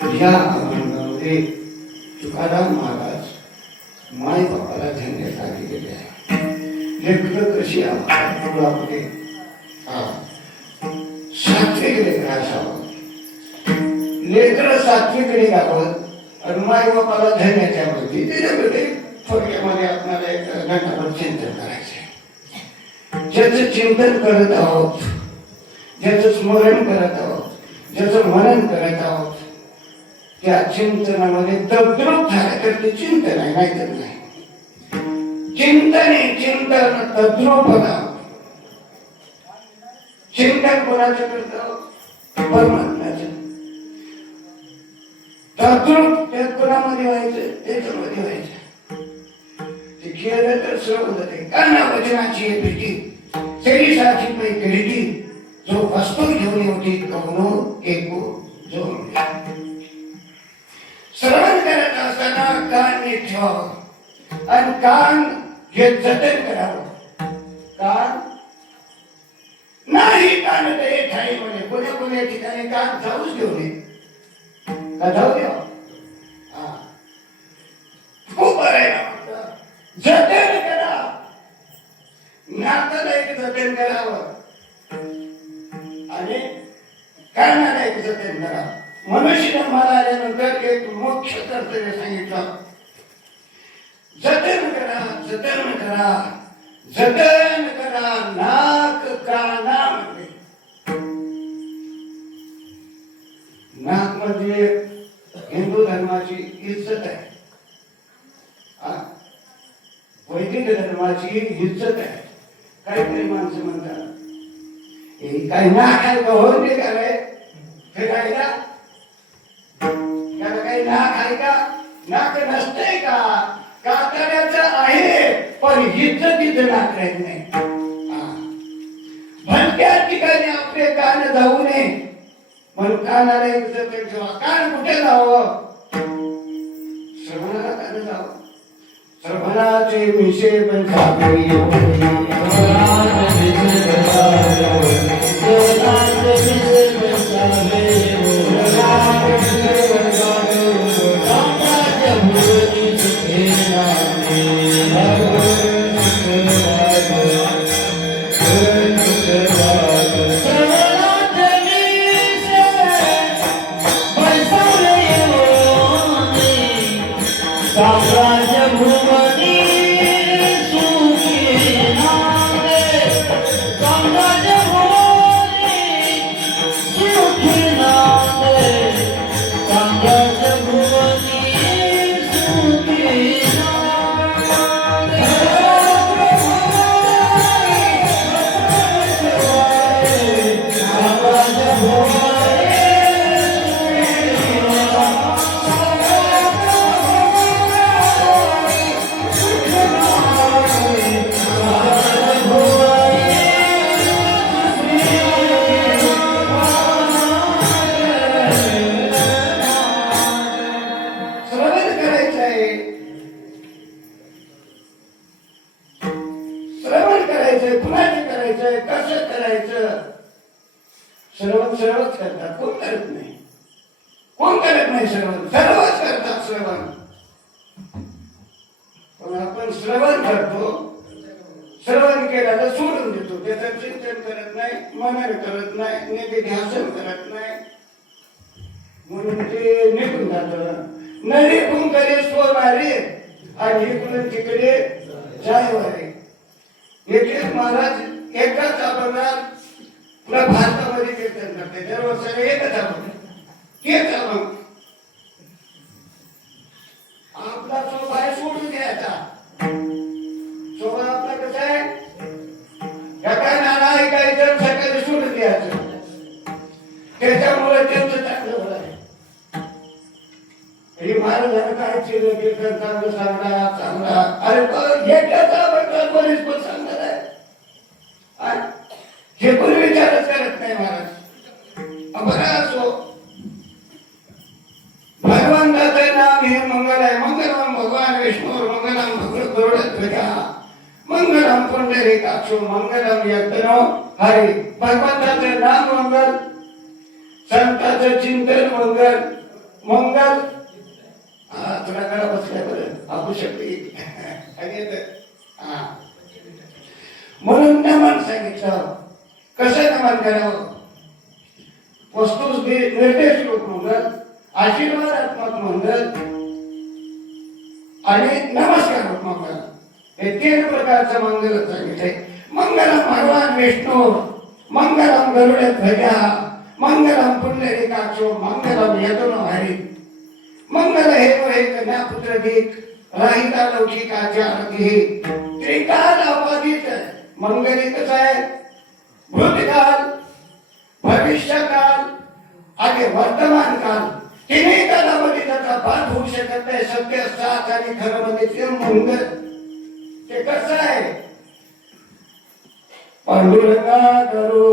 या अभंगामध्ये तुकाराम महाराज माय बापाला धन्यसाठी गेले आहे. लेखक कशी आपले सात्विक लेकर असावं, लेकर सात्विक निघावं आणि माय बापाला धन्य द्यावं. तिथे थोडक्यामध्ये आपल्याला एक घंटाभर चिंतन करायचं. ज्याचं चिंतन करत आहोत, ज्याचं स्मरण करत आहोत, ज्याचं मनन करत आहोत, त्या चिंतनामध्ये तद्रूप झालं तर ते चिंतन आहे, नाहीतर नाही. चिंतन तद्रूपता. चिंतन कोणाचं करतो? परमात्म्याचं. तद्रूप त्या कोणामध्ये व्हायचं? त्याच्यामध्ये व्हायचं. ते केलं तर सर्व होते. काना वचनाची भेटी शरीराची पै करीती, जो वस्तू घेऊन होती कवनो एको जो. श्रवण करत असताना कान नीट ठेवावं आणि कान हे जतन करावं. कान नाही कान ते ठाईमध्ये कोण्या कोण्या ठिकाणी कान जाऊच देऊ नये का जाऊ द्यावं. खूप बरं आहे. जतन करा, नाकाला एक जतन करावं आणि कानाला एक जतन करावं. मनुष्य मला आल्यानंतर एक मुख्य कर्तव्य सांगितलं. जतन करा, जतन करा, जतन करा नाक कानामध्ये. नाक म्हणजे हिंदू धर्माची इज्जत आहे, वैदिक धर्माची इज्जत आहे. काहीतरी माणसं म्हणतात काही नाक आहे का? हो नाही का रे? हे काय का? त्याला काही नाक आहे का? नाक नसते का? कातड्याचं आहे पण इज्जतीचं नाक राहत नाही. भलत्या ठिकाणी आपले कान जाऊ नये म्हणून कानाला इज्जत ठेवा. कान कुठे जावं? श्रवणाला कान जावं. श्रवणाचे विषय बनसावे, सर्वच करतात. कोण करत नाही? कोण करत नाही श्रवण? सर्वच करतात श्रवण. पण आपण श्रवण करतो, श्रवण केल्याला सोडून देतो. त्याचं चिंतन करत नाही, मनन करत नाही, नेते ध्यासन करत नाही, म्हणून ते निघून जात. नदी कुंकले सोनारे आणि इकडून तिकडे जायवारे. एक महाराज एकाच अभंगात पुन्हा भारतामध्ये कीर्तन करते. दरवर्षाला एकच अभंग, तेच अभंग. आपला शोभा आहे सोडून द्यायचा. शोभा आपला कसा आहे? काय नाना ऐकायचं, सकाळी सोडून द्यायचं. त्याच्यामुळे त्यांचं चांगलं होत आहे. महाराजांना काय केलं? कीर्तन चांगलं सांगला चांगला. अरे एकट्याचा अभंग बरीच पण सांगणार आहे. हे पण विचारच करत नाही महाराज. बरं असो, भगवंताचं नाम हे मंगल आहे. मंगलम भगवान विष्णू, मंगलम भगवत गरुडध्वजा, मंगलम पुंडरीकाक्षो, मंगलम यज्ञो हरी. भगवंताचं नाम मंगल, संतांचं चिंतन मंगल, मंगल तुला कडा बसल्या बरं आपू शकते म्हणून नमन सांगितलं. कसं नमन करावं? वस्तूस निर्देश रूप मंगल, आशीर्वादात्मक मंगल आणि नमस्कार रूप मंगल, हे 3 प्रकारचं मंगल सांगितले. मंगलम भगवान विष्णू, मंगलम गरुडध्वजा, मंगलम पुंडरीकाक्षो, मंगलम यदुनो हरी. मंगल हे कन्यापुत्र दीक राहिता लौकिकाच्या अर्धी. त्रिकाल अबाधित मंगली कसं आहे? भूतकाल, भविष्यकाल आणि वर्तमान काल, तिन्ही कालामध्ये त्याचा बाध होऊ शकत नाही. सत्य सात आणि खरं मध्ये ते मंगल. ते कसं आहे? पांडुरंगा करू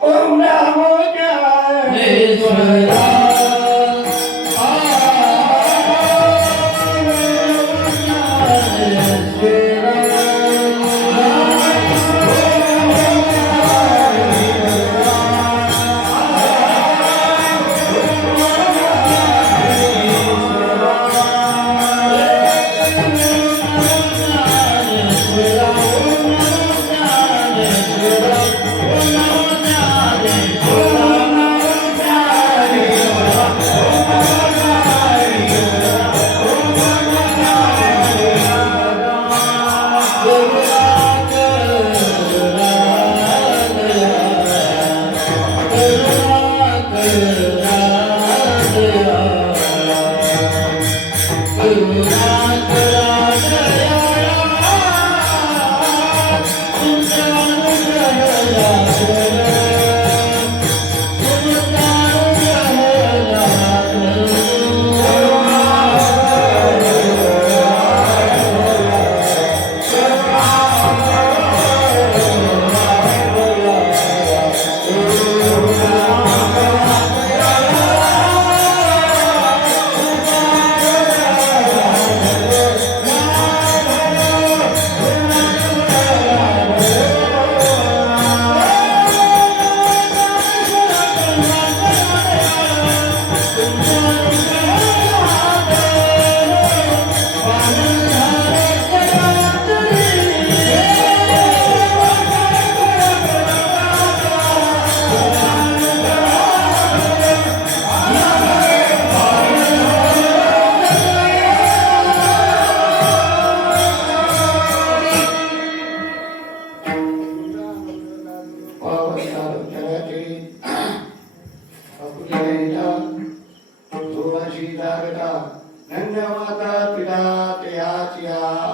ओम नमो ज्ञानेश्वराय.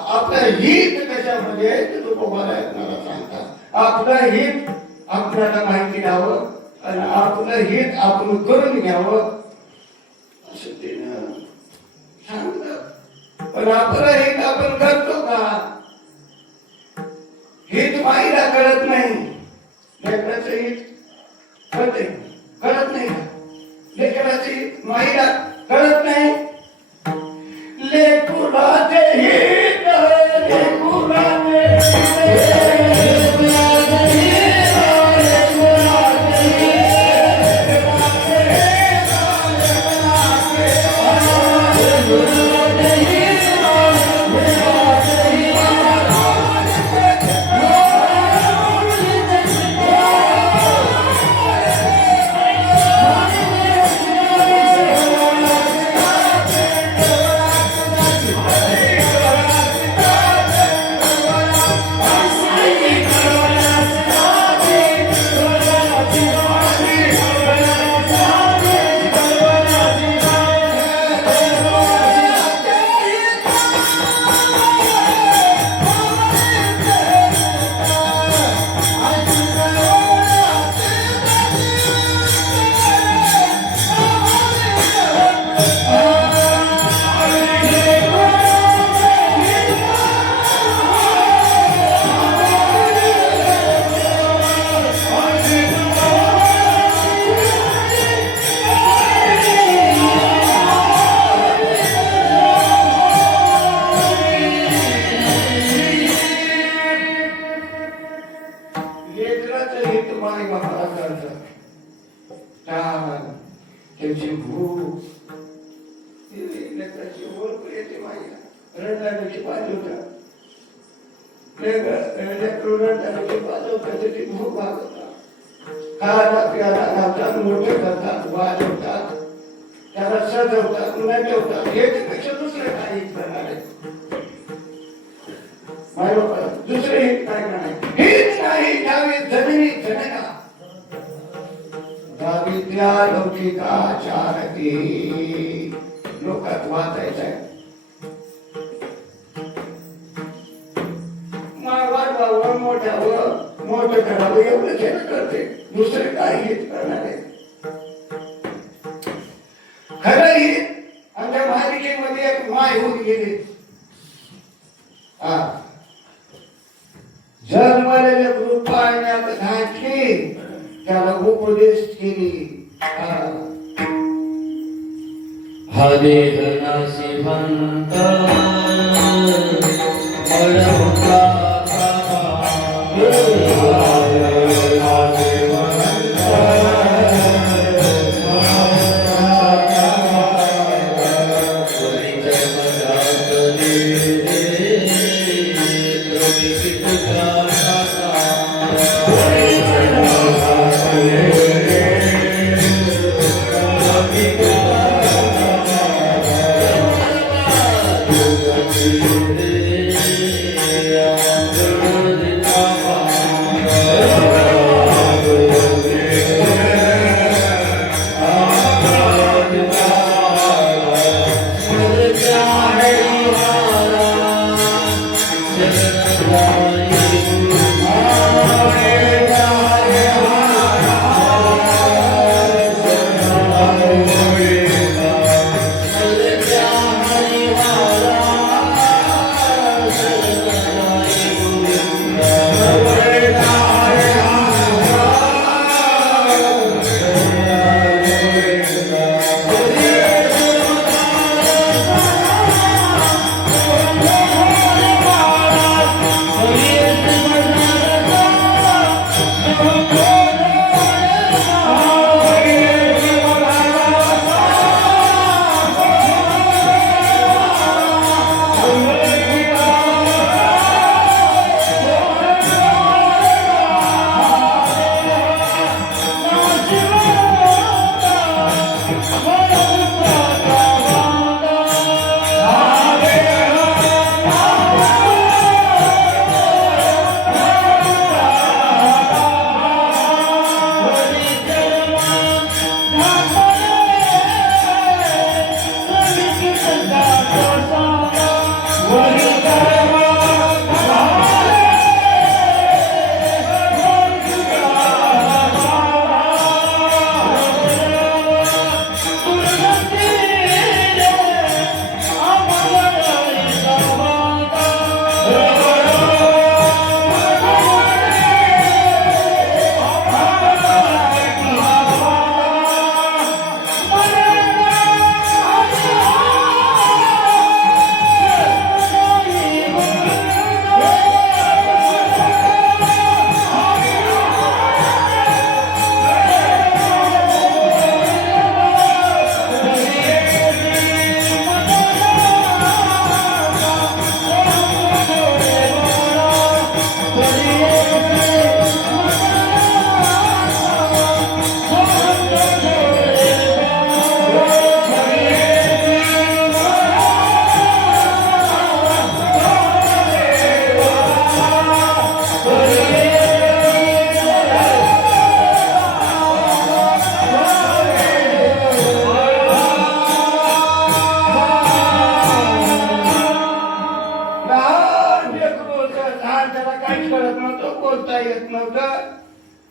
आपलं हित कशामध्ये तो मला सांगता. आपलं हित आपल्याला माहिती द्यावं आणि आपलं हित आपण करून घ्यावं असं ते सांगतात. पण आपलं हित आपण करतो का? हित माईला कळत नाही. लेकराचं हित कळते कळत नाही. लेकराचं हित माईला कळत नाही. लेकुराचे हित लेकुराचे लेकराची ओळख येते माझ्या रडणाऱ्याची पाहिजे होता लेकरू रडणाऱ्याची पाहिजे होता त्याची भूक भागवता खायला प्यायला घालतात मोठे करतात वाजवतात त्याला सजवतात नटवतात याच्यापेक्षा दुसरे काही करणार आहे दुसरे हित काय करणार हेच नाही त्यावेळी जमिनी जमेना गावित्या लौकिकाचारती लोकात वाचायचं आहे वाढवावं मोठ्यावं मोठं करावं एवढं केलं करते दुसरे काही हित करणार आहे खरं हित आमच्या मालिकेमध्ये एक माय होऊन गेली जन्मलेल्या कृपाण्यात घातली त्याला उपदेश केली हा देह नासी भंत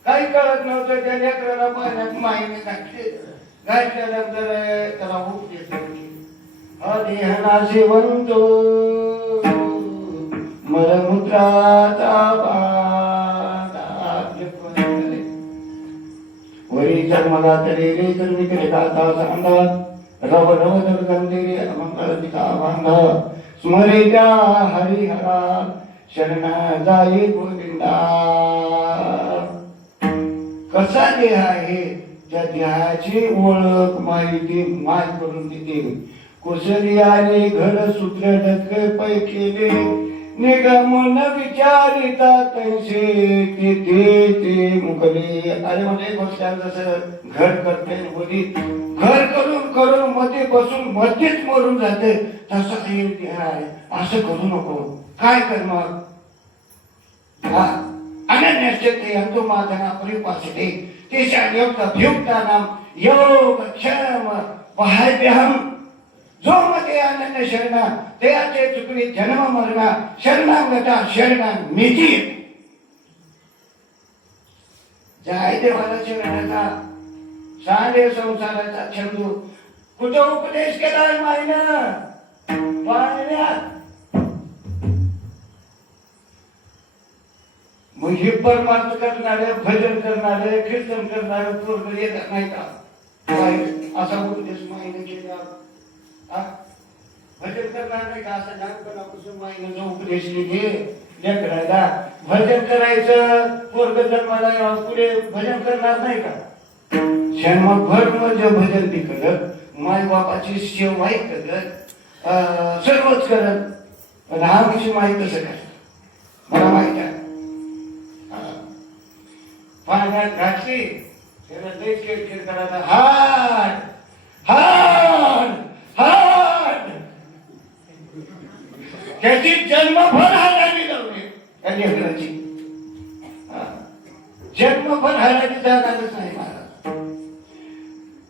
काही कळत नव्हतं त्या लेकराला पाण्यात माईने घातले घातल्यानंतर त्याला भूक येत नव्हती अदेहनाशी म्हणतो मलमूत्राचा वरी जन्मला तरी रे तर विक्रे खाता अंदाज रव रव दुर्गंधी अमंगल पिता बांधा स्मरे त्या हरिहरा शरण जाई गोविंदा कसा देह आहे त्या देहाची ओळख माहिती माय करून देते कुसरी आले घर सूत्र ढक पै केले निगम न विचारिता तैसे ते मुकले. अरे म्हणजे गोष्ट जसं घर करते बोली घर करून करून मध्ये बसून मध्येच मरून जाते तसं काही आहे. असं करू नको. काय कर मग अनन्यस्य ते अंतुमादना परिपासते तेषां योक्तानां योगक्षेम वहाभ्यहं. जो मध्ये अनन्य शरणा त्याचे चुकली जन्म मरणा शरणागता शरणानिधी. जय देवाला शरणाचा सारे संसाराचा छंदू कुठं उपदेश केला मायनं पाण्यात. मग हे परमार्थ करणारे भजन करणारे कीर्तन करणारे पूर्ण येतात नाही का? असा उपदेश मायने केला. भजन करणार नाही का? असं लहानपणापासून मायने जो उपदेश लिहिले लेकराला भजन करायचं पोरग जन्माला पुढे भजन करणार नाही का? जन्मभर म्हणजे भजन बी करत माय बापाची सेवाही करत सर्वच करत. पण हा विषय माहीत कसं काय मला माहित आहे. पाण्यात घातली त्याला लई खेळ करायचा. हाड हाड हाड त्याची जन्मभर हाडाची लावली त्या लेकराची. जन्मभर हाडाची जाणारच नाही महाराज.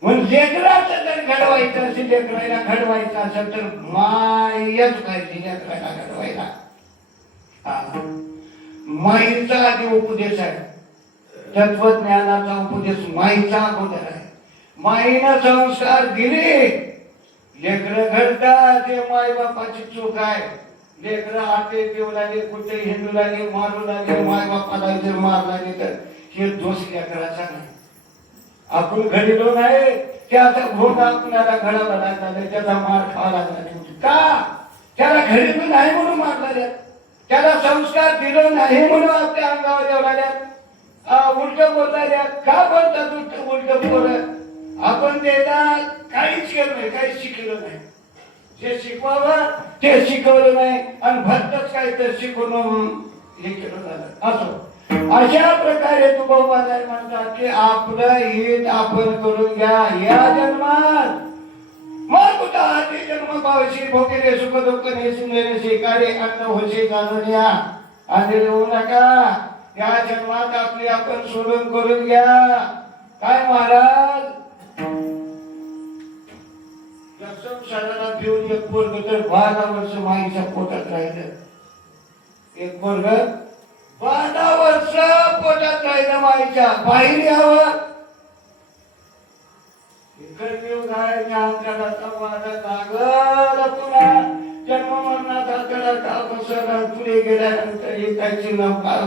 मग लेकराचं जर घडवायचं असेल लेकराला घडवायचं असेल तर मायच पाहिजे लेकराला घडवायला. माईचा आधी उपदेश आहे. तत्वज्ञानाचा उपदेश माईचा अगोदर आहे. माईनं संस्कार दिले लेकर घडतात. ते माय बापाची चूक आहे. लेकर हाते देऊ लागले कुठे हिंदू लागले मारू लागले माय बापाला जर मार लागले तर हे दोष लेकराचा नाही. आपण घडलो नाही त्याचा भोग आपल्याला घडावा लागला त्याचा मार खावा लागला. का? त्याला घडलो नाही म्हणून मारला. त्याला संस्कार दिलो नाही म्हणून आपल्या अंगावर येऊ लागल्या. उलट बोलणाऱ्या का बोलतात उलट बोल. आपण त्याला काहीच केलं नाही काहीच शिकलं नाही. जे शिकवावं ते शिकवलं नाही आणि भरतच काही तर शिकवून हे केलं झालं. असो अशा प्रकारे तुकोबाजाई म्हणतात की आपलं हित आपण करून घ्या या जन्मात. मग कुठं हाती जन्म पावशी भोगेले सुख दुःख नेसुनेले शिकारे अन्न होशी जाणून या. आणि होऊ नका. या जन्मात आपली आपण सोडून करून घ्या. काय महाराज संसाराला घेऊन एक पोरग तर 12 वर्ष माईच्या पोटात राहिलं. एक पोरग 12 वर्ष पोटात राहिलं माईच्या. बाहेर यावं जन्म मरणाचा कडा बसला. पुढे गेल्यानंतर एकाची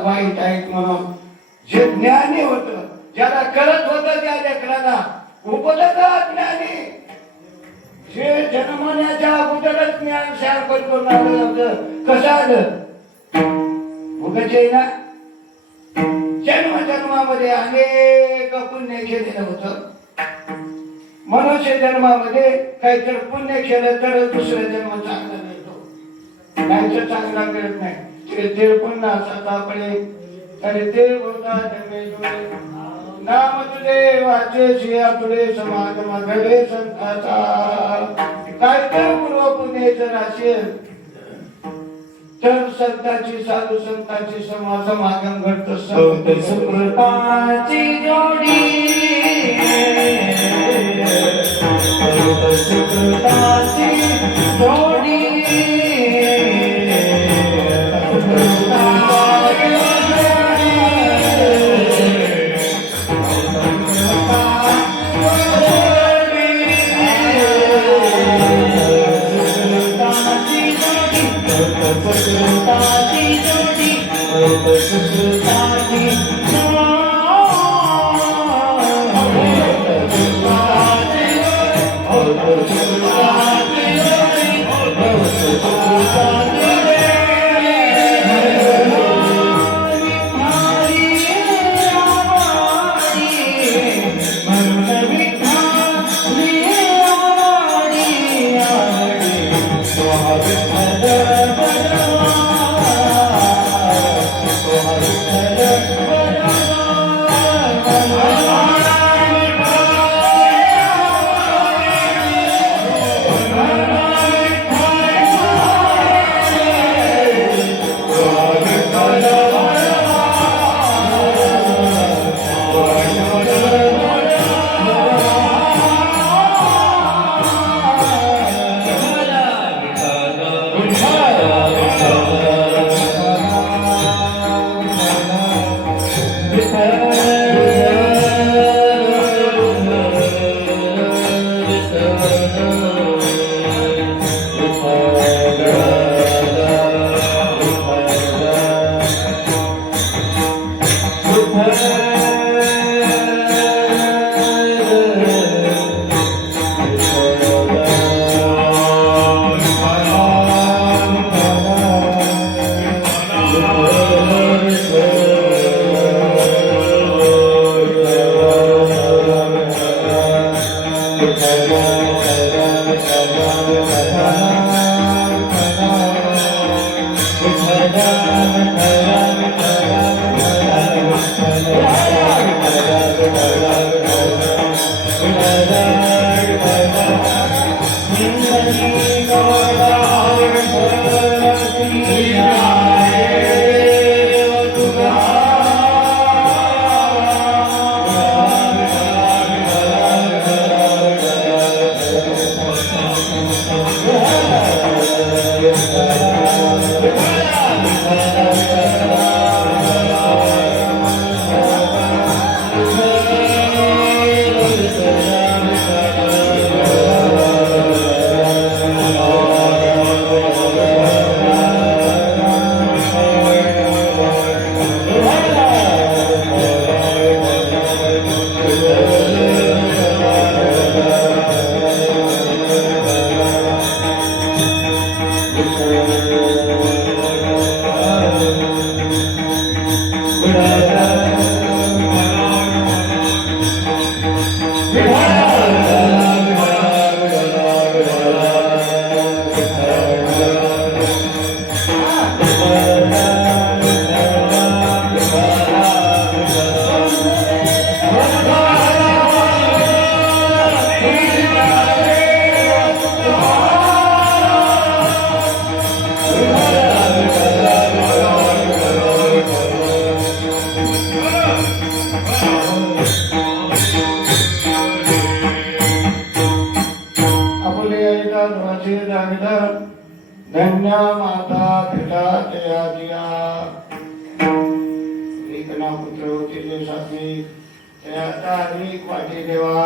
वाईट आहेत म्हणून जे ज्ञानी होत ज्याला कळत होत त्या लेकराला उपदता ज्ञानी जे जन्मण्याच्या अगोदरच ज्ञान शार्पण करून आलं. कसं आलं उगाच ना. जन्मामध्ये अनेक पुण्य केलेलं होतं. मनुष्य जन्मामध्ये काहीतरी पुण्य केलं तर दुसरा जन्म चांगला मिळतो. नाहीतर चांगला मिळत नाही. ते पुन्हा आपण तरी ते नाम तुझे वाचे शिया तुझे समागम घडे संताचा. काय तर पूर्व पुण्याचं असेल तर संतांची साधू संतांची समागम घडत. सुकृताची जोडी सुकृताची जोडी सुकृताची धन्य माता पिता तया दिया एकना पुत्र होते जे साथी तया तारीख वाटी देवा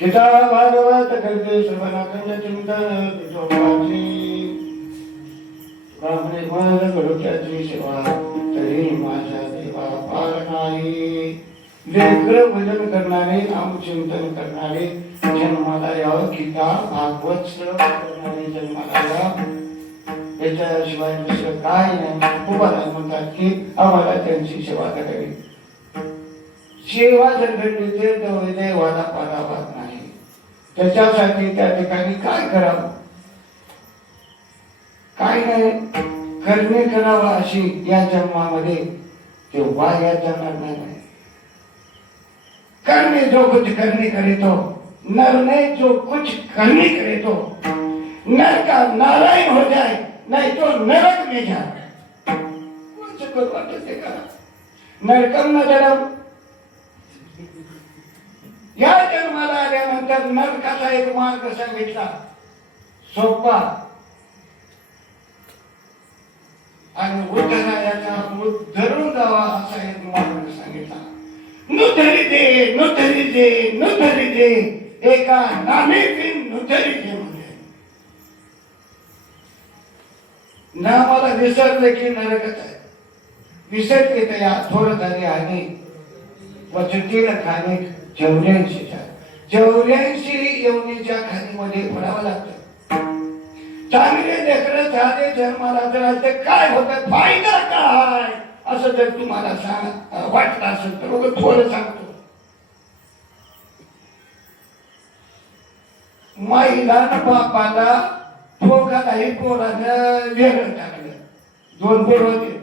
किता भागवत करते श्रवण कंद चिंतन तुझोबाची ब्राह्मणे मन गडोक्याची सेवा तरी माझ्या देवा पार नाही लेकर भजन करणारे नाम चिंतन करणारे जन्माला यावं गीता भागवत करणारे जन्माला यावं याच्याशिवाय दुसरं काय नाही उभाला म्हणतात की आम्हाला त्यांची सेवा करावी सेवा जर घडली तर देवाला पारावात नाही त्याच्यासाठी त्या ठिकाणी काय करावं काय नाही करणे करावा अशी या जन्मामध्ये ते वाया जाणार नाही करने जो कुछ करने करे तो नर ने जो कुछ करने करे तो नर का नारायण हो जाए नहीं तो नरक में जाए कुछ करवाटे का नरकम न जन्म या जन्माला आल्यानंतर नरकाचा एक मार्ग सांगितला सोपा आणि उद्धरायाचा धरून जावा असा एक मार्ग सांगितला नुधरी दे एका नामे बिन नुधरी दे म्हणजे नामाला विसरले की नरकच आहे विसरते त्या थोडं झाले आणि वचतीला खाणे 84 यवनीच्या खाणीमध्ये पडावं लागतं चांगले लेकरं झाले जन्माला तर काय होतं फायदा काय असं जर तुम्हाला सांग वाटलं असेल तर बघ थोडं सांगतो माईला बापाला दोघांनाही पोरानं वेगळं टाकलं. 2 पोर होते.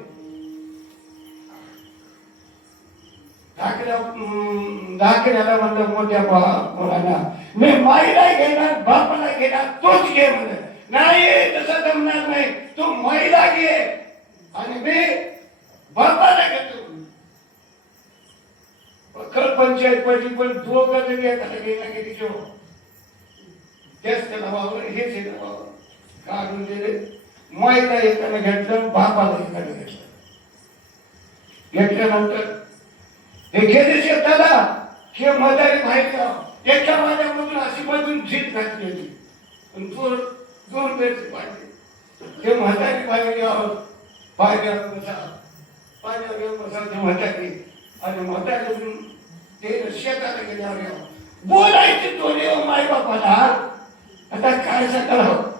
धाकऱ्याला म्हणलं मोठ्या पोरांना, मी माईला घेणार बापाला घेणार, तोच घे म्हणलं. नाही तसं जमणार नाही, तू माईला घे आणि मी बापाला घेतो. पंचायत पडली, पण दोघं जरी एखादा गेला की तिच्या तेच त्याला वावर हेच आहे ना वावर काढून दिले. माईला एकानं घेतलं, बापाला एकानं घेतलं. घेतल्यानंतर हे गेले शेताला की मदारी माहिती एका माझ्यामधून अशी मधून झीट घातली होती. पण दोन पेरचे पाडले. ते म्हातारी पाहिजे पायऱ्यावर बसा, पायऱ्यावर बसा ते म्हातारी. आणि म्हातारी ते शेताला गेल्यावर बोलायची तोडी माई बापाला. आता काय करावं,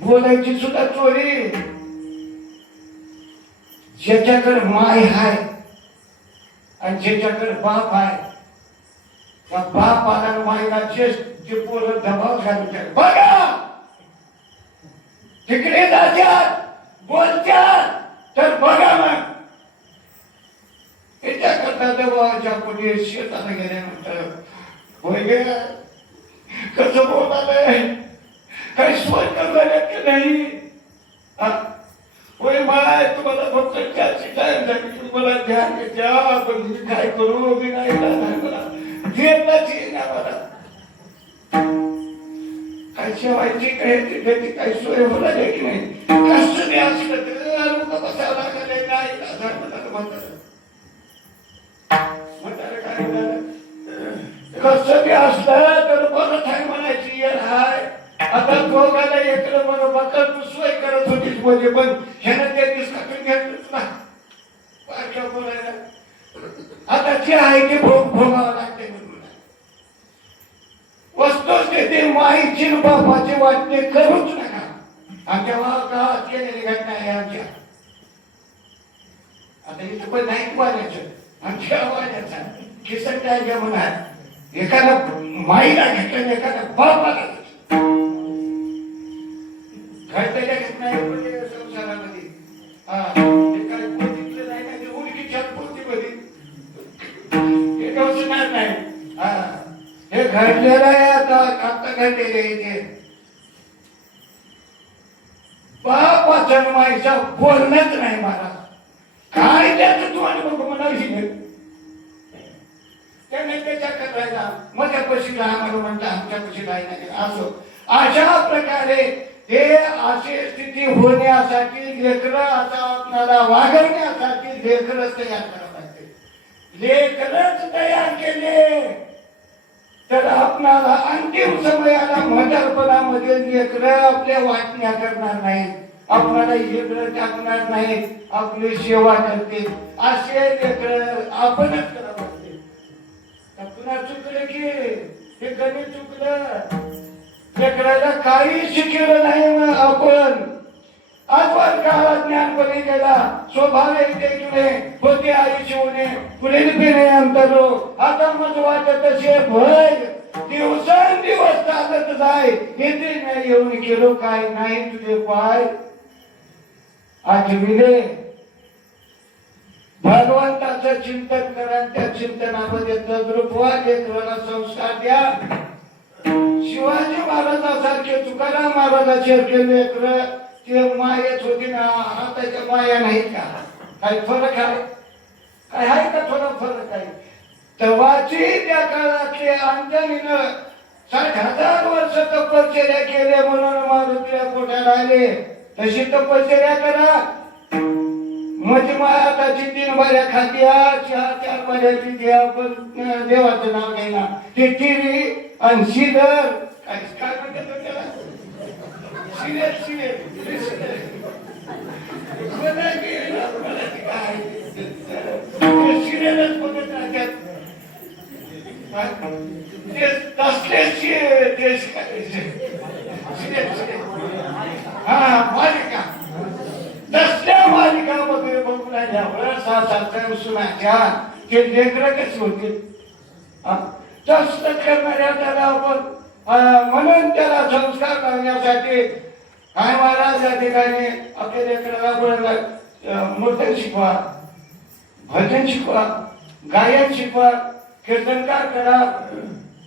बोलायची सुद्धा चोरी. ज्याच्याकडे माय हाय आणि ज्याच्याकडे बाप आहे, त्या बापाला मायला जे पोरं दबाव घालतात बघा, तिकडे जातात बोलतात तर बघा मग. त्याच्याकरता दबावाच्या पुढे शेताला गेल्यानंतर होय गे कसं बोलालंय, काही सोय करणार की नाही. होय माय तुम्हाला फक्त त्याची टाइम झाली, तुम्हाला ध्यान द्या, पण मी काय करू, मी नाही मला देताच येईना मला. काय शेवायची काय काही सोय होणार आहे की नाही. कसं नाही असलं तर लोक बसावं लागले नाही म्हणतात काय कसं बी असलं तर बरं आहे म्हणायची येण हाय. आता दोघाला एकलं म्हणून बघा तू सोय करत होतीस म्हणजे, पण ह्यानं ते दिसकातून घेतलंच ना पारख्या बोलायला. आता जे आहे ते भोगावं लागते म्हणून वस्तूच ते माईची बापाचे वाटणे करूच नका. आमच्या गावात केलेली घटना आहे आमच्या. आता इथं पण नाही वाण्याचं आमच्या वाण्याचा किसन टायच्या म्हणा एखादा माईला घेतलं एखादा बापाला घडलेल्या घटना संसारामध्ये काय पोतीतलं नाही ना, ते उडकीच्या पोतीमध्ये हे गवसणार नाही. हे घडलेलं आहे. आता घडलेले इथे बापाचं माईचा बोलणंच नाही मला. काय त्याचं तू आणि बघ म्हणावी नाही. त्याने त्याच्याकडे राहिला माझ्या पशीला आम्हाला म्हणता आमच्या पशीला नाही असो. अशा प्रकारे हे अशी स्थिती होण्यासाठी लेकरं आता आपल्याला वागवण्यासाठी लेकरच तयार करावं लागते. लेकरच तयार केले तर आपणाला अंतिम समयाला म्हातारपणामध्ये लेकरं आपल्या वाटण्या करणार नाहीत, आपल्याला लेकरं टाकणार नाहीत, आपली सेवा करते. असे लेकरं आपणच करावं लागते. पुन्हा चुकलं की हे गणित चुकलं. लेकराला काही शिकवलं नाही. मग आपण आजवर काळात ज्ञानपणे गेला स्वभाव येते तुले होते आयुष्य होणे पुढे पिणे अंतरो. आता मग वाटत तसे भय दिवसेंदिवस चालत जाय. येते नाही येऊन केलो काय नाही तुझे पाय आठविले. भगवंताचं चिंतन करा, त्या चिंतनामध्ये तद्रूप व्हा, लेकराला संस्कार द्या. शिवाजी महाराजांसारखे तुकाराम महाराजांसारखे लेकरं ते मायेच होती ना, आताच्या माया नाहीत का? काही फरक आहे? काय आहे का थोडा फरक आहे? तेव्हाची त्या काळातले अंजनीनं 60,000 वर्ष तपश्चर्या केले म्हणून मारुतीला पोटाला आले. तशी तपश्चर्या करा. म्हणजे मायाची 3 बाऱ्या खात्या 4 बाऱ्याची द्या, पण देवाचं नाव घ्यायला ते टीव्ही आणि शिलर काय म्हणतात त्याला शिलेर शिलेरच बघत राहतात. मालिका तसल्या मालिका वगैरे बघून राहिल्या सुनाच्या ते लेकरं कशी होते. तसलं करणाऱ्या त्याला आपण म्हणून त्याला संस्कार करण्यासाठी काय महाराज या ठिकाणी आपल्या लेकराला मूर्तन शिकवा, भजन शिकवा, गायन शिकवा, कीर्तनकार करा.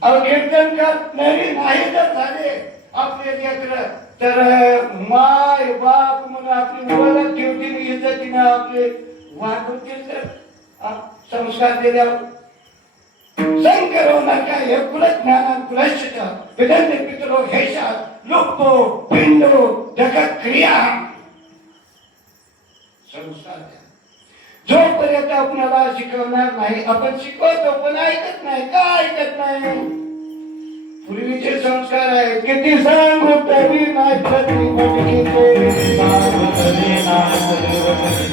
कीर्तनकार नाही जर झाले आपले लेकर तर माय बाप म्हणून आपली ओळख ठेवतील, इज्जतीनं आपले वागवतील. तर संस्कार दिल्यावर संकरो नका हे कुलज्ञान कुलश्च विदंत पितरो हेशा लोको पिंडो जगत क्रिया. संस्कार द्या. जोपर्यंत आपल्याला शिकवणार नाही, आपण शिकवतो पण ऐकत नाही. का ऐकत नाही? पूर्वीचे संस्कार आहेत. किती सांगू तरी नाही प्रतिपटीचे,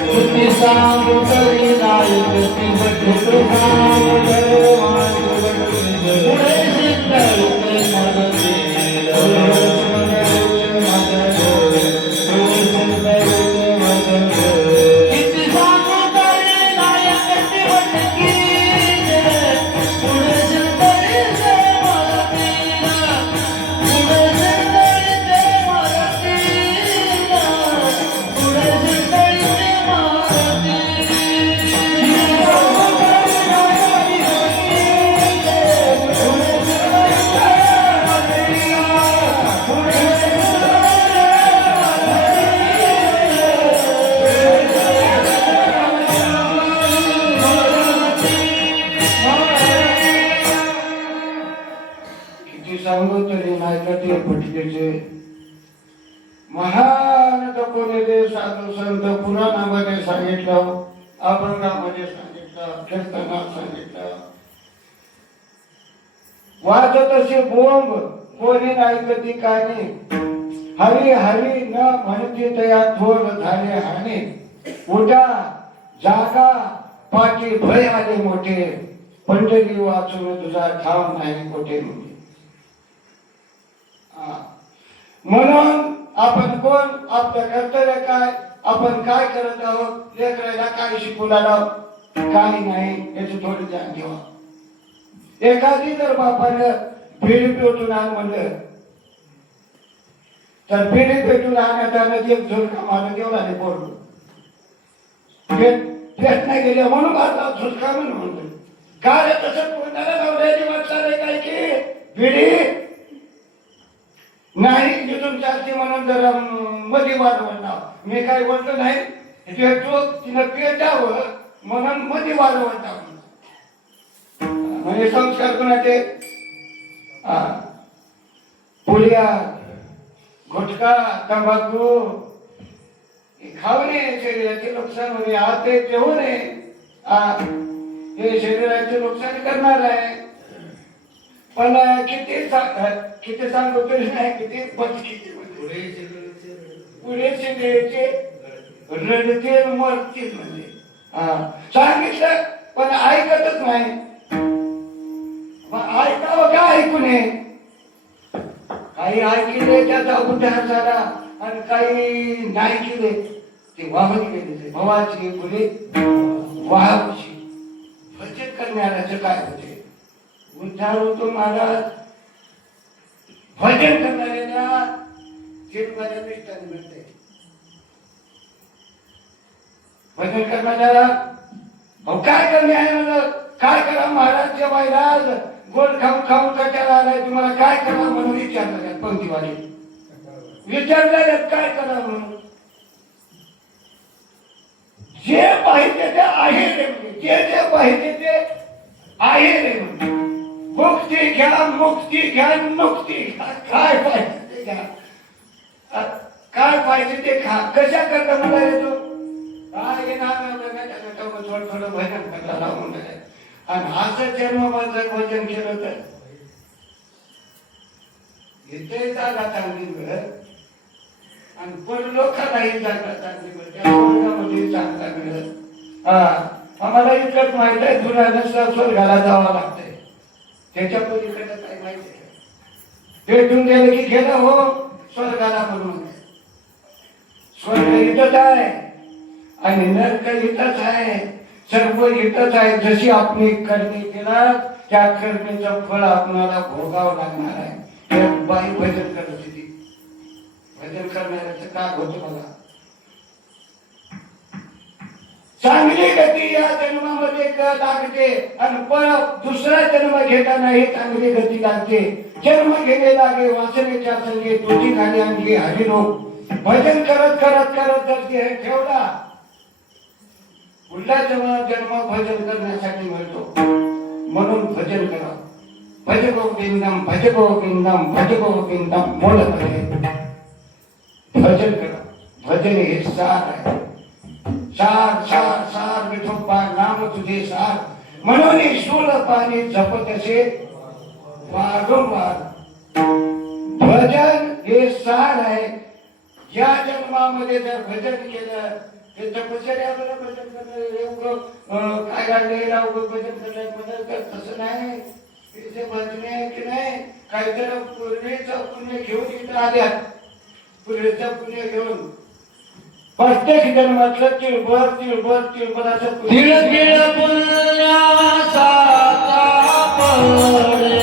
किती सांगू तरी नाही प्रतिपटीचे. पुढे सिद्धार्थ मदते सांगू तरी नाही कधी फटकेचे. महान कोणी दे साधू संत पुराणामध्ये सांगितलं, अभंगामध्ये सांगितलं, कीर्तनात सांगितलं. वाजत असे बोंब कोणी नाही कधी कानी, हरी हरी न म्हणते तया थोर झाले हानी. उठा जागा पाठी भय आले मोठे, पंढरी वाचून तुझा ठाव नाही कोठे. म्हणून आपण कोण, आपलं कर्तव्य काय, आपण काय करत आहोत, लेकराला काय शिकू लागलो, काही नाही याची थोडी ध्यान ठेवा. एखादी जर बापानं बिडी पेटून आण म्हणलं तर बिडी पेटून आणण्यात आलं, एक झुलका मारून देवला नाही पोरलं. पेट नाही गेले म्हणून माझा झुलका म्हणून म्हणतो. काय तसं कोणाला नवऱ्याची वाटचाल काय की बिडी नाही तिथून चालते म्हणून जरा मध्ये वाजवणार. मी काय बोलतो नाही, तिनं पेटावं म्हणून मध्ये वाजवणार. म्हणजे संस्कार कोणाचे? पुड्या, गुटखा, तंबाखू खाऊ नये, शरीराचे नुकसान होणे. आज ते ठेवू नये, हे शरीराचे नुकसान करणार आहे. पण किती सांगतो तरी नाही, किती पुढे शिंदेचे रडतील मरतील. म्हणजे सांगितलं पण ऐकतच नाही. ऐकावं का ऐकू नये? काही ऐकले त्याचा उद्धार झाला आणि काही नाही केले ते वाहून गेले. भवाची पुढे वाहूची भजन करणाऱ्याचं काय होते? उद्धार होतो महाराज. भजन करणाऱ्याला जीवनाला मिष्टान मिळते. भजन करणाऱ्याला काय करणे आहे म्हणलं, काय करा महाराज जेवायला गोड खाऊन खाऊन कट्याला आलाय, तुम्हाला काय करा म्हणून विचारलं. पंक्तीवाले विचारलं काय करा म्हणून. जे पाहिजे ते आहे रे म्हणजे, जे पाहिजे ते आहे रे म्हणजे. मुक्ती घ्या, मुक्ती घ्या, मुक्ती घ्या. काय पाहिजे ते घ्या, काय पाहिजे ते खा. कशा करता मला येतो काय घेणार थोडं थोडं भजन करायला लावून आणि असं जन्माचं भजन केलं तर इथे जागा चांगली मिळत आणि पण लोकांनाही जागा चांगली मिळते. चांगला मिळत. आम्हाला इतकंच माहित आहे, जुन्या नसता स्वर्गाला जावं लागतंय. त्याच्या पलीकडे काय माहिती आहे? भेटून गेलं की गेलं हो स्वर्गाला म्हणून. स्वर्ग इथंच आहे आणि नरक इथंच आहे, सर्व इथंच आहे. जशी आपली कर्मे केला त्या कर्मेचं फळ आपल्याला भोगावं लागणार आहे. एक बाई भजन करत होती. भजन करणाऱ्याचं काय होतं बघा. चांगली गती या जन्मामध्ये लागते आणि परत दुसरा जन्म घेताना ही चांगली गती लागते. जन्म घेणे लागे वासनेच्या संगे तुझी खाली आणली हरिलो. भजन करत करत करत जर देह ठेवला पुढला जन्म भजन करण्यासाठी मिळतो. म्हणून भजन करा. भज गोविंदम भज गोविंदम भज गोविंदम बोलत आहे. भजन करा. भजन हे सार आहे. सार सार सार विठोबा नाम तुझे सार. म्हणून सूळ पाणी जपत असे वारंवार. भजन हे सार आहे. या जन्मामध्ये जर भजन केलं ते तपश्चर्याला भजन करणं काय लागलेला भजन करणं तसं नाही. तिथे भजने की नाही काहीतरी पूर्वीचं पुण्य घेऊन इथं आल्या. पूर्वीचं पुण्य घेऊन प्रत्येक जन्मातलं तिळभर तिळभर तिळभर असं तिळकिळ पुण्याचा तापरे.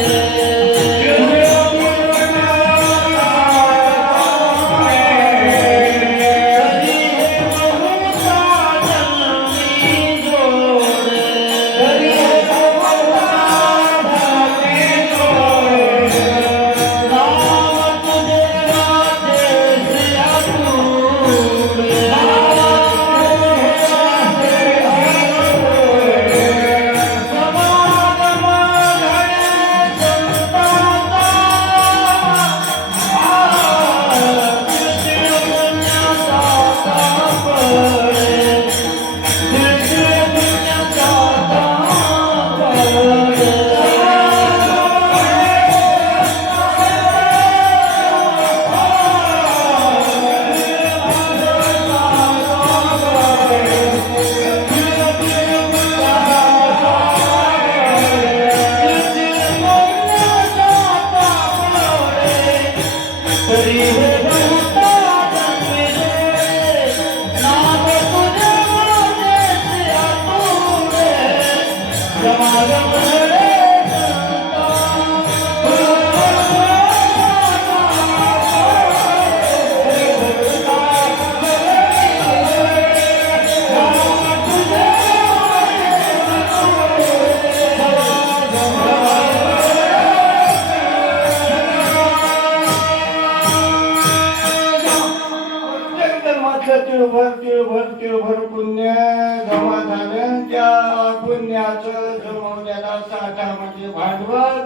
तिळभर पुण्य जमा झालं. त्या पुण्याचं जमवलेला साठा म्हणजे भांडवल.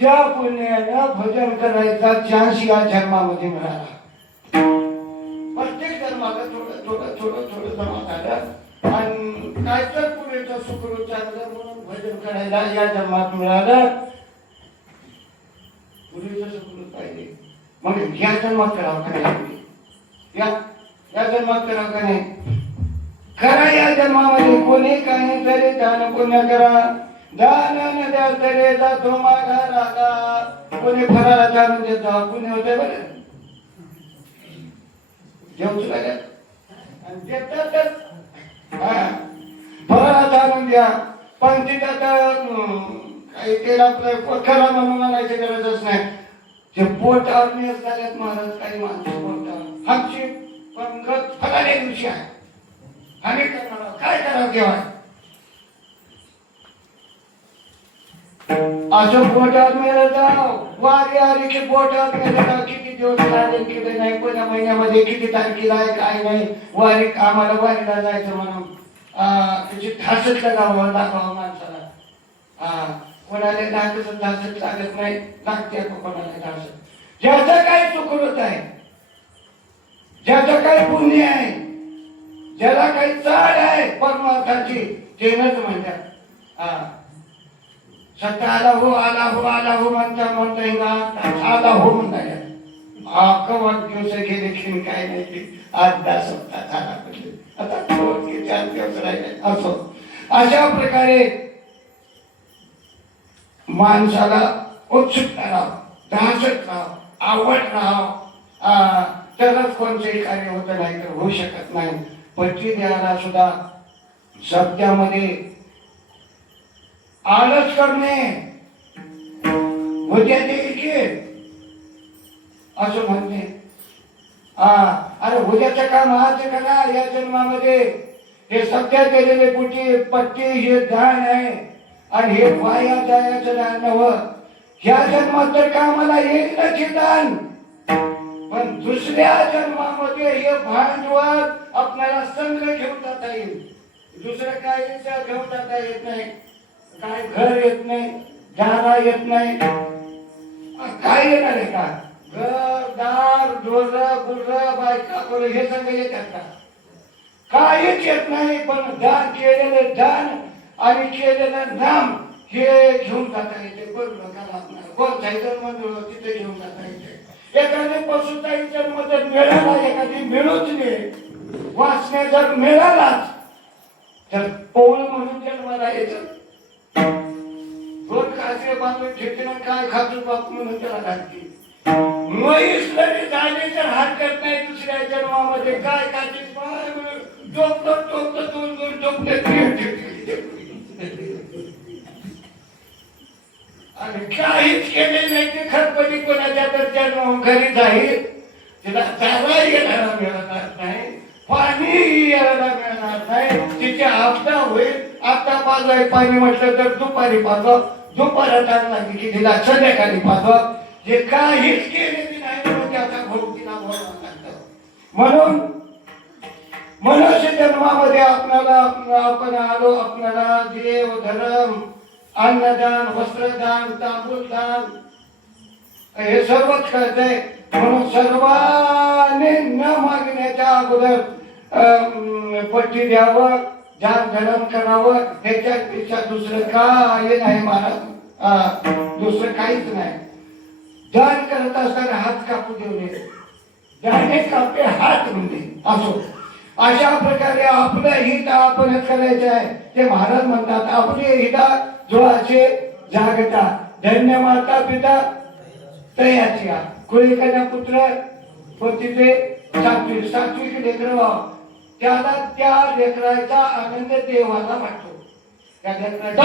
त्या पुण्यानं भजन करायचा चान्स या जन्मामध्ये मिळाला. प्रत्येक जन्माला थोडं थोडं थोडं थोडं जमा झालं आणि काय तर पुढेचं सुखरूप चांगलं म्हणून भजन करायला या जन्मात मिळालं. पुढेचं सुखरूप पाहिजे मग या जन्मात करावं का नाही. या जन्मात करावं का नाही. करा. या जन्मामध्ये कोणी काही तरी दान पुण्य करा. दान न द्या तरी जातो मागा रागा. कोणी फराला जाणून देतो पुण्य होते बरं. जेवूच लागत आणि देतातच. फराला जाणून द्या पण तिथं काही तेला खरा म्हणून आणायची गरजच नाही. ते पोटावर नेस झाल्यात महाराज. काही माणसं पोटावर आमची पंगत फलाल्या दिवशी आहे. आणि काय करावं केव्हा असं पोटावर मेलं जाव. वारी आली की पोटावर मेलं जाव. किती दिवस राहिले किती नाही. कोण्या महिन्यामध्ये किती तारखेला आहे काय नाही. वारी आम्हाला वारीला जायचं म्हणून त्याची ठासच लगावं दाखवावं माणसाला. कोणाला ढासच ढासच लागत नाही. लागते कोणाला ढासच. ज्याचं काय सुखरूप आहे ज्याचं काही पुण्य आहे ज्याला काही चाड आहे परमार्थाची तेनच म्हणतात. सत्ता आला हो आला हो आला हो म्हणता आला हो म्हणता. कवच दिवस गेले की काय नाही की आज 10 सप्ताह झाला पडले. आता 4 दिवस राहिले. असो अशा प्रकारे माणसाला उत्सुकता राहावं. ढासत राहावं. आवड राहावं. तरच कोणतेही कार्य होत नाही तर होऊ शकत नाही. पती द्यायला सुद्धा शब्दामध्ये आळस करणे उद्या देईल की असं म्हणते. अरे उद्याचं काम आज करा या जन्मामध्ये. हे सध्या केलेले पुटी पट्टी हे दान आहे आणि हे वाया जायचं दान नव्हं. ह्या जन्मात तर कामाला येईलच हे दान, पण दुसऱ्या जन्मामध्ये हे भांडवल आपल्याला संघ घेऊन जाता येईल. दुसरं काहीच घेऊन जाता येत नाही. काय घर येत नाही, दारा येत नाही, काय येणार आहे का? घर दार ढोर गुर्र बायका पोरं हे सगळं येतात का? काहीच येत नाही. पण दान केलेलं दान आणि केलेलं नाम हे घेऊन जाता येते. बरोबर का? आपल्याला कोण जायचं म्हणून तिथे घेऊन जाता येते. एखादी पशुताई जन्म जर मिळाला, एखादी मिळूच नाही, वाचण्या जर मिळालाच तर पौळ म्हणून जन्माला येतं. दोन कासे बांधून ठेवते, काय खातो बाप म्हणून त्याला घालते. म्हैस जरी झाली तर हरकत नाही. दुसऱ्या जन्मामध्ये काय खाते, टोपलं टोपलं दोन दोन टोपले आणि काहीच केले नाही. ते खतपटी कोणाच्या तर जन्म घरी जाईल, तिला चारा येणारा मिळणार नाही, पाणी यायला मिळणार नाही. तिची आपदा होईल. आता पाजवाय पाणी म्हटलं तर दुपारी पाजवा, दुपारा टाक लागली की तिला संध्याकाळी पाजवा. जे काहीच केले नाही म्हणून त्याचा भोग तिला भोगावा लागतो. म्हणून मनुष्य जन्मामध्ये आपण आलो. आपल्याला देव धर्म अन्नदान वस्त्रदान तांबूलदान हे सर्वच कळतंय. म्हणून सर्वांनी न मागण्याच्या अगोदर पट्टी द्यावं, दान धर्म करावं. ह्याच्यापेक्षा दुसरं काय नाही महाराज, दुसरं काहीच नाही. दान करत असताना हात कापू देऊ नये. दाने कापे हात म्हणजे असो. अशा प्रकारे आपलं हित आपणच करायचं आहे. ते महाराज म्हणतात आपले हिता जोहाचे जागता, धन्य माता पिता तयाची कुळिकन्या पुत्र पतीचे सात्विक सात्विक लेकर व्हावं. त्याला त्या लेकराचा आनंद देवाला वाटतो. त्या लेकराचा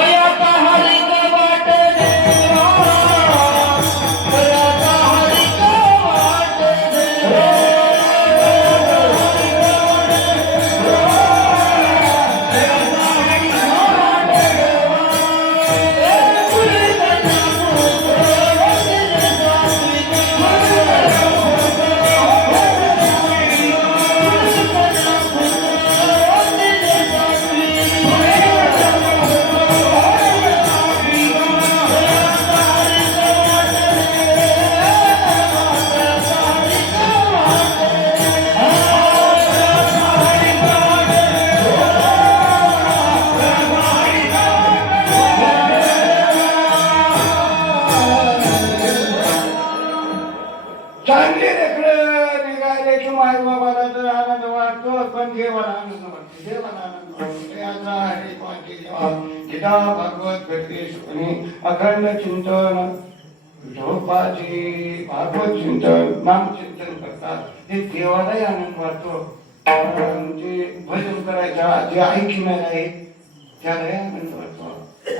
चांगली लेकरं निघाले की माय बाबाला तर आनंद वाटतो, पण देवाला आनंद वाटतो. देवाला आनंद वाटतो. याचा हरी पाठी देवा गीता भागवत भेटली अखंड चिंतन झोपाची भागवत चिंतन नाम चिंतन करतात. ते देवालाही आनंद वाटतो. जे भजन करायचा जे ऐकणार आहे त्यालाही आनंद वाटतो.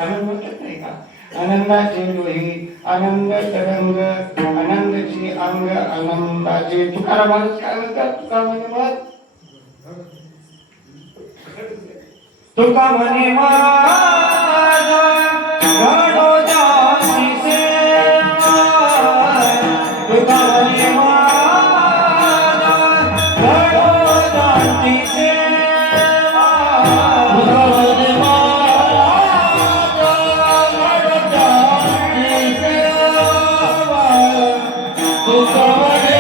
आनंद वाटत नाही का? आनंदाचे डोही आनंद तरंग आनंदाची अंग आनंदाचे. तुकाराम महाराज काय म्हणतात? तुका म्हणे मग तुका म्हणे माझा घडोजाची सेवा, तुका म्हणे माझा घडोजाची सेवा, तुका म्हणे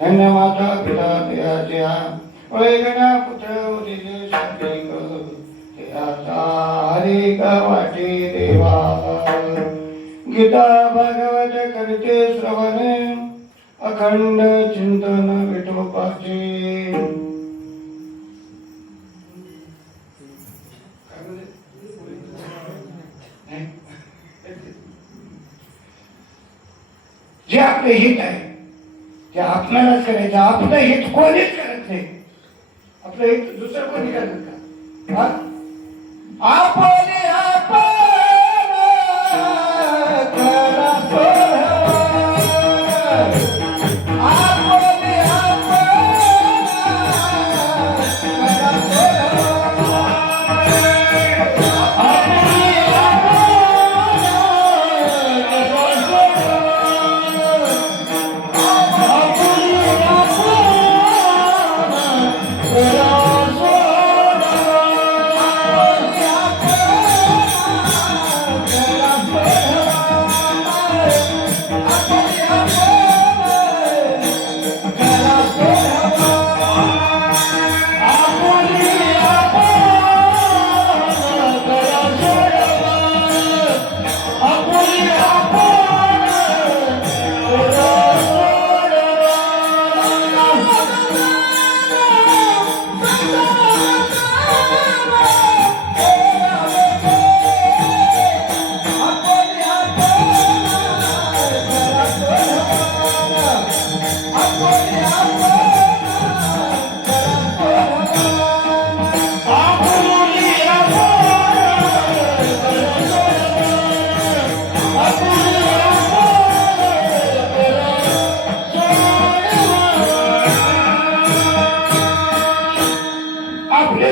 धन्यमाता पिता पिया वैगना पुत्र उदित संतिंग हरि वाटी देवा गीता भागवत करते श्रवण अखंड चिंतन विठोबाचे जे आपले हित आहे ते आपल्यालाच करायचं. आपलं हित कोणीच करत नाही. आपलं हित दुसरं कोणी करत का? आपले आपण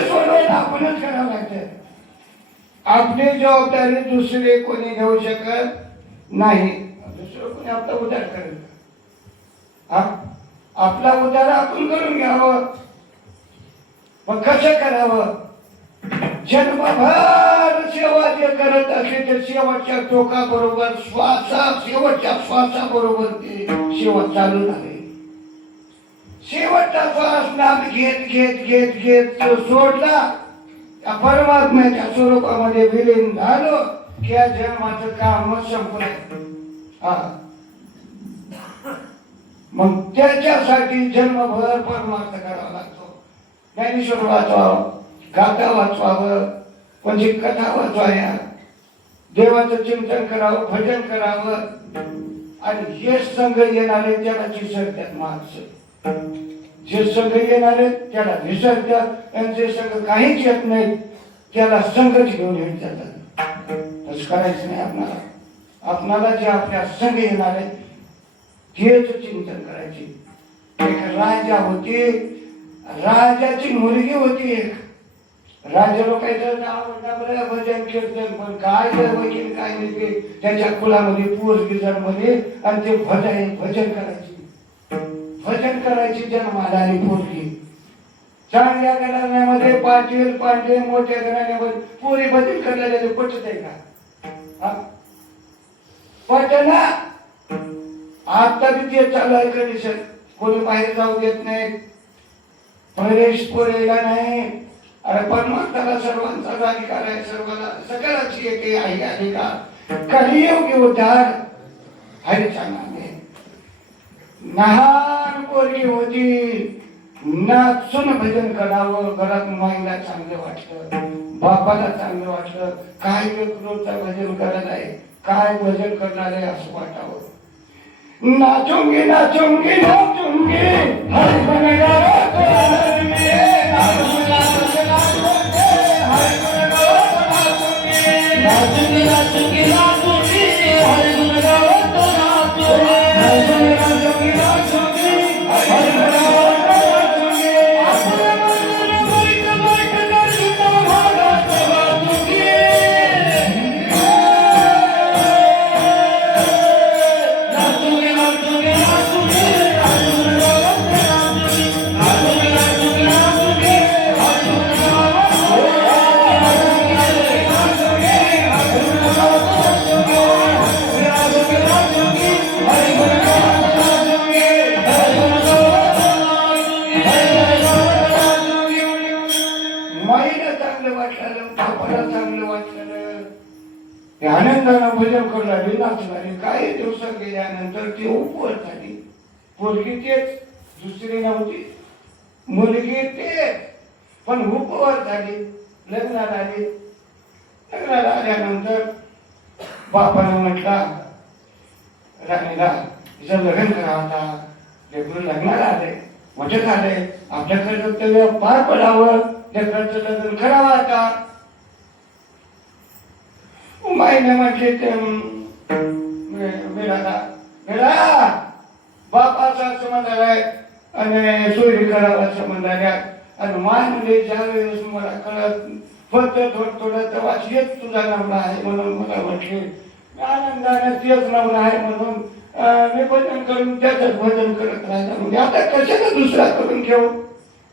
करा आपले आपणच करावं लागतं. आपली जबाबदारी दुसरे कोणी घेऊ शकत नाही. दुसरं कोणी आपला उद्धार करेल. आपला उद्धार आपण करून घ्यावं. मग कसं करावं? जन्मभर सेवा जे करत असे ते शेवटच्या टोकाबरोबर शेवटच्या श्वासाबरोबर ते शेवट चालू आहे. शेवटचा श्वास नाम घेत घेत घेत घेत सोडला, परमात्म्याच्या स्वरूपामध्ये विलीन झालो की या जन्माचं काम संपलं. मग त्याच्यासाठी जन्मभर परमार्थ करावा लागतो. ज्ञानेश्वर वाचवावं, गाथा वाचवावं, म्हणजे कथा वाचवाया, देवाचं चिंतन करावं, भजन करावं. आणि हे संघ येणारे त्याला विसरतात माणसं. जे संघ येणारे त्याला विसरतात आणि जे संघ काहीच येत नाही त्याला संघच घेऊन येत जातात. तसं करायचं नाही आपल्याला. आपणाला जे आपल्या संग येणार आहे तेच चिंतन करायचे. एक राजा होते, राजाची मुलगी होती एक. राजा लोकांचं भजन कीर्तन, पण काय वकील काय नाही ते त्याच्या कुलामध्ये पोरगी जन्मले आणि ते भजन करायची जन्माला आणि पोरगी. चांगल्या घराण्यामध्ये पाटील पांडे मोठ्या घराण्यामध्ये पोरी भजन करायला पटत आहे का? पटना. आता बी ते चालू आहे कंडिशन. कोणी बाहेर जाऊ देत नाही, प्रवेश पोरेला नाही. अरे परमात्म्याला सर्वांचा अधिकार आहे, सर्वांना सगळ्याची एक आहे अधिकार. कलियुगी उद्धार हरीच्या नामे. लहान पोरगी होती, नाचून भजन करावं. घरात माईला चांगलं वाटलं, बापाला चांगलं वाटलं. काय रोजचं भजन करत आहे, काय भजन करणार आहे असं वाटावं. नाचूंगी नाचूंगी नाचूंगी हर गुण गावत हर में. नाचूंगी नाचूंगी नाचूंगी नाचूंगी नाचूंगी हर गुण गावत नाचूंगी. नाचूंगी नाचूंगी नाचूंगी हर गुण गावत नाचूंगी. आपल्या मनाला माईक माईक करता भागात वाचूंगी. नाचूंगी नाचूंगी नाचूंगी हर गुण गावत नाचूंगी. नाचूंगी नाचूंगी नाचूंगी हर गुण गावत नाचूंगी. माईला चांगलं वाटलं, बापाला चांगलं वाटलं. ते आनंदानं भजन करू लागली, नाचू लागली. काही दिवस गेल्यानंतर ती उपवर झाली. पोरगी तेच, दुसरी नव्हती. मुलगी तेच, पण उपवर झाली. लग्नाला आली. लग्नाला आल्यानंतर बापानं म्हटला राणीला, तिचं लग्न करावं आता. लेकरू लग्नाला आले, मोठे झाले, आपल्याकडे कर्तव्य पार पडावं, लेकराचं लग्न करावं आता. माईने म्हटले ते मेळा बापाचा संबंध आहे आणि सोयरी करावा संबंध आहे. आणि माय म्हणजे ज्या वेळेस मला कळत फक्त थोडं तेव्हा हेच तुझा नवरा आहे म्हणून मला म्हटले. आनंदाने तेच नवरा आहे म्हणून मी भजन करून त्याच भजन करत राहिला. म्हणजे आता कशाला दुसरा करून घेऊ?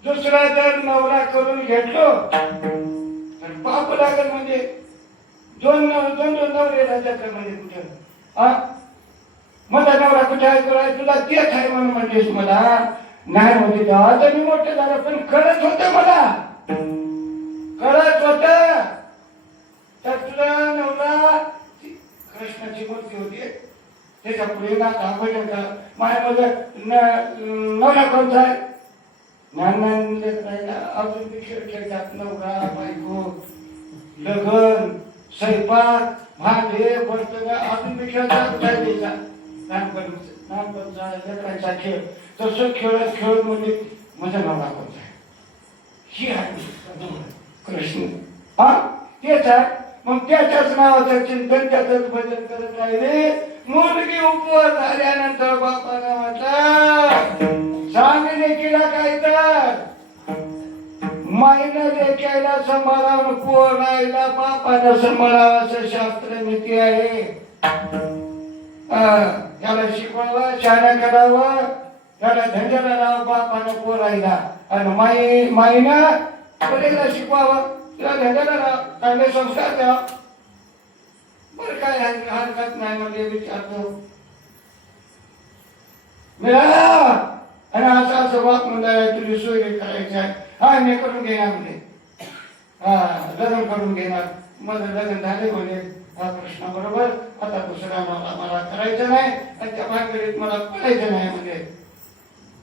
दुसरा जर नवरा करून घेतलो तर पाप लागेल. म्हणजे दोन नवरे राजाकडे म्हणजे कुठं माझा नवरा कुठे आहे, तुला तेच आहे म्हणून म्हणतेस मला. नाही म्हणजे तर मी मोठं झालं, पण कळत होत मला, कळत होत. तर तुला नवरा कृष्णाची मूर्ती होती, त्याच्या पुढे नाथा भजन करा. माझ्यामध्ये नवरा कोणता आहे? ज्ञान अजून बी खेळ खेळतात. नवरा बायको, लग्न, स्वयंपाक, भांडे, बर्तन अजून बी खेळतात. काय द्यायचा लहानपणचा लेकरांचा खेळ तसं खेळत खेळत म्हणजे माझा नवरा कोणता आहे? ही आहे कृष्ण. तेच आहे. मग त्याच्याच नावाचं चिंतन, त्याचंच भजन करत राहिले. मुलगी उपवास झाल्यानंतर बापाला म्हटलं, सांग लेकीला काय तर. माईनं लेकीला सांभाळावं, पोरायला बापानं सांभाळावं असं शास्त्र नीती आहे. त्याला शिकवावं, शाळा करावं, त्याला धंद्याला लावावं बापानं पोरायला. आणि माईनं पोरीला शिकवावं, तिला धंद्याला लावावं, चांगले संस्कार द्यावा. बरं काय हरकत नाही म्हणजे विचारतो मिळाला. आणि असं बाप म्हणला तुझी सोय करायची आहे. हा मी करून घेणार म्हणजे लग्न करून घेणार. माझं लग्न झाले म्हणजे कृष्णा बरोबर. आता दुसरा मला करायचं नाही आणि त्या भानगडीत मला पडायचं नाही म्हणजे.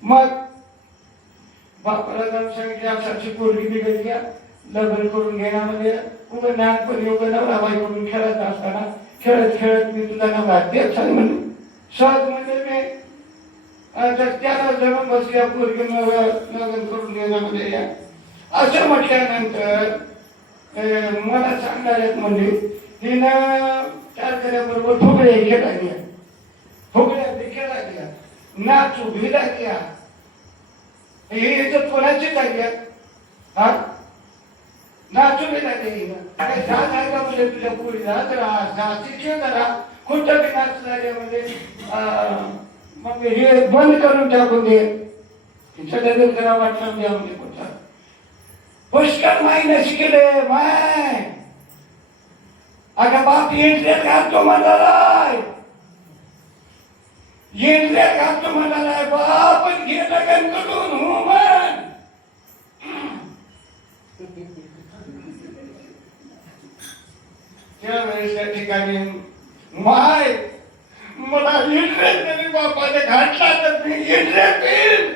मग बापाला जाऊन सांगितले अशी पोरगी बिघडली, लग्न करून घेणार म्हणजे उभं लहानपणी उभं नवरा बाईकडून खेळत असताना खेळत खेळत मी तुला नवरा तेच सांग म्हणून सहज म्हणजे मी त्याला जन्म बसल्या पोरगी लग्न करून घेण्यामध्ये असं म्हटल्यानंतर मला सांगणार म्हणजे तिनं कारखान्याबरोबर फुगड्या खेळा गया, फुगड्या खेळा गया, नाच उभी लागल्या. हे याच्यात कोणाचीच आहे हा नाचू बी लागले काय जात आहे का म्हणजे तुझ्या पोरीला तर जाती खेळ जरा कुठं बी नाच झाल्यामध्ये मग हे बंद करून टाकून दे. तिचं लग्न करा वाटलं द्या म्हणजे कुठं पुष्कळ माहिती शिकले माय. आता बाप इंटरेस्ट घालतो म्हणालाय, इंटरेस्ट घालतो म्हणालाय बाप घे लग्न करून हो म्हण. त्यावेळेस त्या ठिकाणी माय मला इंटरेस्ट नाही बापाने घातला तर मी इंटरेस्ट येईल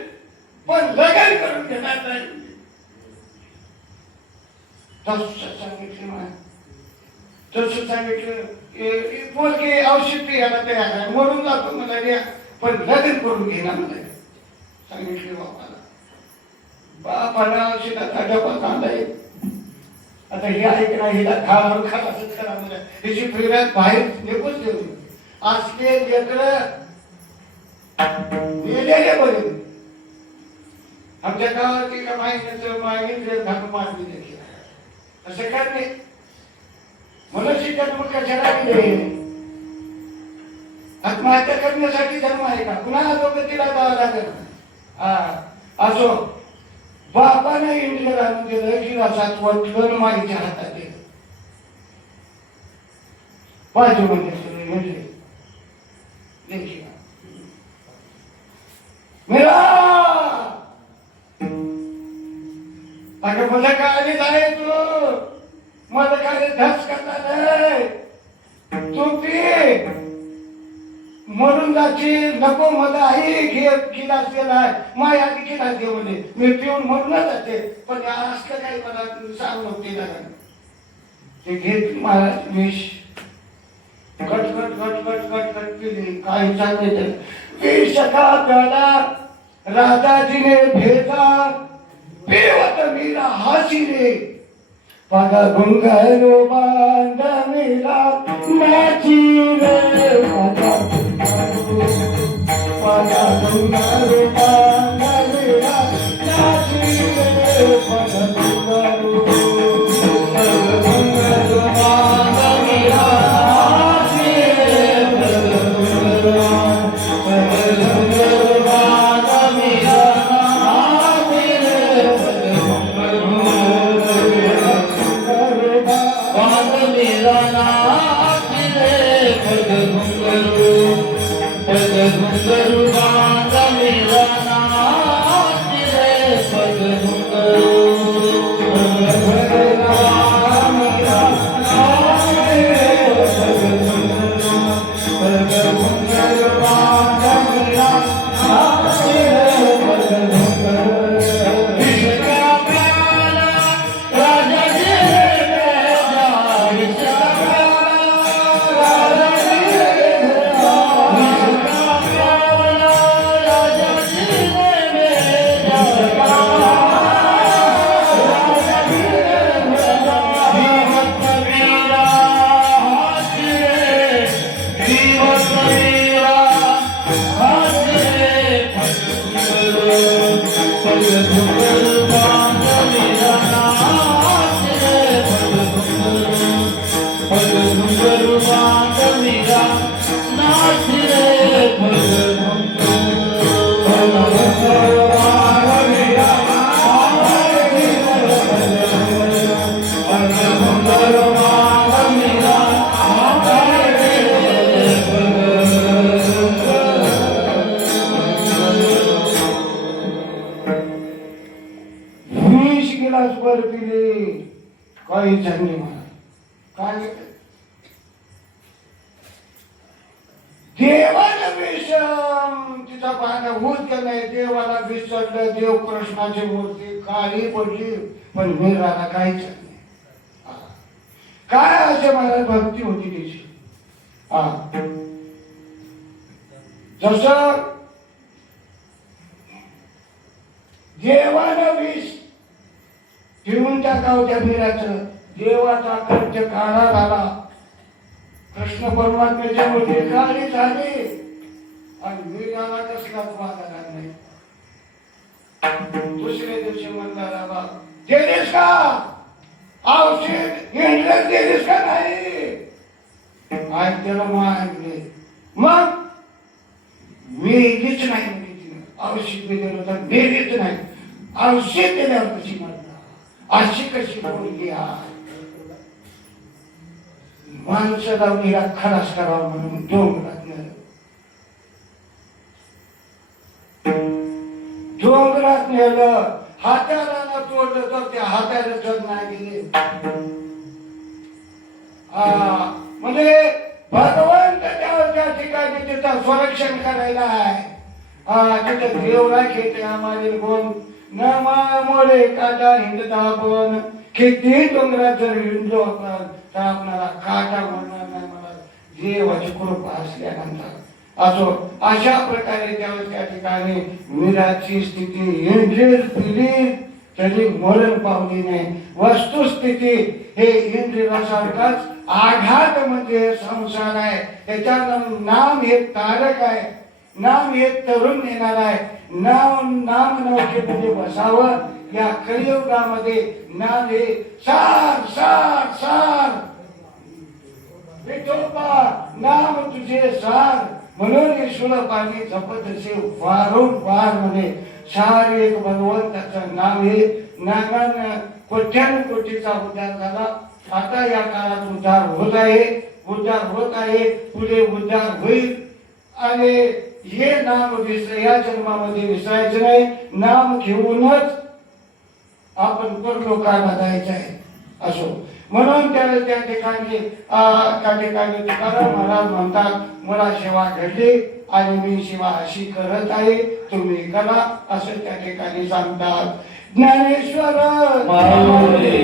पण लग्न करून घेणार नाही. तसं सांगितलं माय, तसं सांगितलं पोरगी औषध यायला तयार आहे मरून जातो मला द्या पण लग्न करून घेणार मला सांगितले बापाला. बापाला औषधाचा डबा कांदा आता हे ऐक ना हिला खावर खा असंच करा म्हणजे हिची फिरत बाहेर निघून देऊ. असले लेकरं गेलेले बरे आमच्या गावात एका माहितीचं मागितलं घालून मारली देखील असं काय नाही. मनुष्य जन्म कशाला दिले? आत्महत्या करण्यासाठी जन्म आहे का? पुन्हा अधोगतीला जावं लागेल. असो बापाने इंडिया घालून दिलं की असाच वटलं माईच्या हातात दिलं बाजू म्हणजे देखील मेरा अगं मला काळजीच आहे तू मला काय धस करणार नाही तू पी मरून जाशील नको मला आई घे गिलास दिलाय माय आधी गिलास दे म्हणे मी पिऊन मरूनच जाते पण असलं काही मला सांगू नको ते घेत मला विष cut cut cut cut cut cut पिली काही सांगितलं विष का प्याला राजाजीने भेजा पेवत मीरा हासी रे पागा गुंगारो बांधा मेरा नाची रे पागा गुंगारो बांधा मेरा नाची रे पागा गुंगारो बांधा मेरा नाची रे बांधा मेरा काही झाली मला काय देवाला विषम तिचा पाहणं होत नाही देवाला विसरलं देव कृष्णाची मूर्ती काही पडली पण मीराला काहीच नाही. काय असे मला भक्ती होती त्याची जस देवानं विष घेऊन टाकाव त्या मीराचं देवाचा खर्च काढा झाला कृष्ण परमात्म्याच्या मूर्ती काळी झाली आणि मीराला कसलाच वागा नाही. दुसऱ्या दिवशी म्हणला बाबा गेलीस का औषध इंग्रज गेलीस का नाही. आज त्याला मागले मग मी गेलीच नाही म्हणजे तिने औषध मी दिलं तर गेलीच नाही. औषध दिल्यावर कशी म्हणला अशी कशी बोलली आज माणसं जाऊन हिला खलास करावा म्हणून डोंगरात नेलं. डोंगरात नेलं हाताला न तोडलं तर त्या हाताला चढ नाही गेले. म्हणजे भगवंत त्या ठिकाणी तिथं संरक्षण करायला आहे. तिथं देव राखे आम्हाला कोण न मोडे काटा हिंडता आपण किती डोंगरात जर हिंडलो आपण तर आपल्याला काटा म्हणणार नाही. मला देवाची कृपा असल्यानंतर असो अशा प्रकारे त्यावेळेस त्या ठिकाणी मीराची स्थिती इंद्रिय पिली तरी मरण पावली नाही. वस्तुस्थिती हे इंद्रियासारखाच आघात म्हणजे संसार आहे. त्याच्यानं नाम हे तारक आहे. नाम हे तरुण नेणार आहे. नाम नवखे म्हणजे बसावं. या कलियुगामध्ये नाम हे सार सार सार विठोबा नाम तुझे सार म्हणून येशूला पाणी जपत असे वारंवार म्हणे सार एक भगवंताचं नाव हे नागानं कोट्यानुकोटीचा उद्धार झाला. आता या काळात उद्धार होत आहे पुढे उद्धार होईल. आणि हे नाम या जन्मामध्ये विसरायचं नाही. नाम घेऊनच आपण परलोकाला जायचं आहे. असो म्हणून त्या ठिकाणी तुकाराम महाराज म्हणतात मला सेवा घडली आणि मी सेवा अशी करत आहे तुम्ही करा असं त्या ठिकाणी सांगतात. ज्ञानेश्वर माऊली